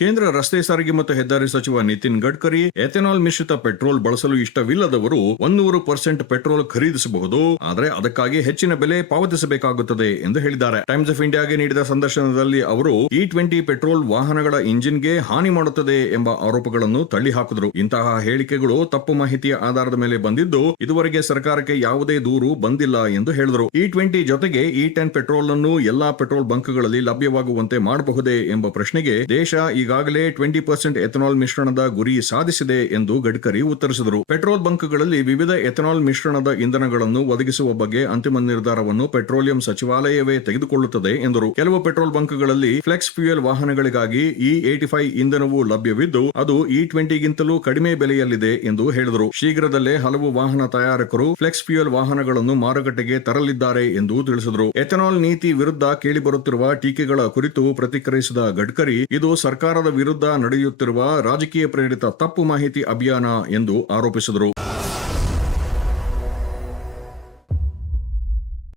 ಕೇಂದ್ರ ರಸ್ತೆ ಸಾರಿಗೆ ಮತ್ತು ಹೆದ್ದಾರಿ ಸಚಿವ ನಿತಿನ್ ಗಡ್ಕರಿ ಎಥೆನಾಲ್ ಮಿಶ್ರಿತ ಪೆಟ್ರೋಲ್ ಬಳಸಲು ಇಷ್ಟವಿಲ್ಲದವರು 100% ಪೆಟ್ರೋಲ್ ಖರೀದಿಸಬಹುದು, ಆದರೆ ಅದಕ್ಕಾಗಿ ಹೆಚ್ಚಿನ ಬೆಲೆ ಪಾವತಿಸಬೇಕಾಗುತ್ತದೆ ಎಂದು ಹೇಳಿದ್ದಾರೆ. ಟೈಮ್ಸ್ ಆಫ್ ಇಂಡಿಯಾಗೆ ನೀಡಿದ ಸಂದರ್ಶನದಲ್ಲಿ ಅವರು E20 ಪೆಟ್ರೋಲ್ ವಾಹನಗಳ ಇಂಜಿನ್ಗೆ ಹಾನಿ ಮಾಡುತ್ತದೆ ಎಂಬ ಆರೋಪಗಳನ್ನು ತಳ್ಳಿ ಹಾಕಿದರು. ಇಂತಹ ಹೇಳಿಕೆಗಳು ತಪ್ಪು ಮಾಹಿತಿಯ ಆಧಾರದ ಮೇಲೆ ಬಂದಿದ್ದು, ಇದುವರೆಗೆ ಸರ್ಕಾರಕ್ಕೆ ಯಾವುದೇ ದೂರು ಬಂದಿಲ್ಲ ಎಂದು ಹೇಳಿದರು. E20 ಜೊತೆಗೆ E10 ಪೆಟ್ರೋಲ್ ಅನ್ನು ಎಲ್ಲಾ ಪೆಟ್ರೋಲ್ ಬಂಕ್ಗಳಲ್ಲಿ ಲಭ್ಯವಾಗುವಂತೆ ಮಾಡಬಹುದೇ ಎಂಬ ಪ್ರಶ್ನೆಗೆ ದೇಶ ಈಗಾಗಲೇ 20% ಎಥೆನಾಲ್ ಮಿಶ್ರಣದ ಗುರಿ ಸಾಧಿಸಿದೆ ಎಂದು ಗಡ್ಕರಿ ಉತ್ತರಿಸಿದರು. ಪೆಟ್ರೋಲ್ ಬಂಕ್ಗಳಲ್ಲಿ ವಿವಿಧ ಎಥೆನಾಲ್ ಮಿಶ್ರಣದ ಇಂಧನಗಳನ್ನು ಒದಗಿಸುವ ಬಗ್ಗೆ ಅಂತಿಮ ನಿರ್ಧಾರವನ್ನು ಪೆಟ್ರೋಲಿಯಂ ಸಚಿವಾಲಯವೇ ತೆಗೆದುಕೊಳ್ಳುತ್ತದೆ ಎಂದರು. ಕೆಲವು ಪೆಟ್ರೋಲ್ ಬಂಕ್ಗಳಲ್ಲಿ ಫ್ಲೆಕ್ಸ್ ಫ್ಯೂಯಲ್ ವಾಹನಗಳಿಗಾಗಿ E85 ಇಂಧನವು ಲಭ್ಯವಿದ್ದು, ಅದು E20 ಗಿಂತಲೂ ಕಡಿಮೆ ಬೆಲೆಯಲ್ಲಿದೆ ಎಂದು ಹೇಳಿದರು. ಶೀಘ್ರದಲ್ಲೇ ಹಲವು ವಾಹನ ತಯಾರಕರು ಫ್ಲೆಕ್ಸ್ ಫ್ಯೂಯಲ್ ವಾಹನಗಳನ್ನು ಮಾರುಕಟ್ಟೆಗೆ ತರಲಿದ್ದಾರೆ ಎಂದು ತಿಳಿಸಿದರು. ಎಥೆನಾಲ್ ನೀತಿ ವಿರುದ್ಧ ಕೇಳಿಬರುತ್ತಿರುವ ಟೀಕೆಗಳ ಕುರಿತು ಪ್ರತಿಕ್ರಿಯಿಸಿದ ಗಡ್ಕರಿ, ಇದು ಸರ್ಕಾರದ ವಿರುದ್ಧ ನಡೆಯುತ್ತಿರುವ ರಾಜಕೀಯ ಪ್ರೇರಿತ ತಪ್ಪು ಮಾಹಿತಿ ಅಭಿಯಾನ ಎಂದು ಆರೋಪಿಸಿದರು.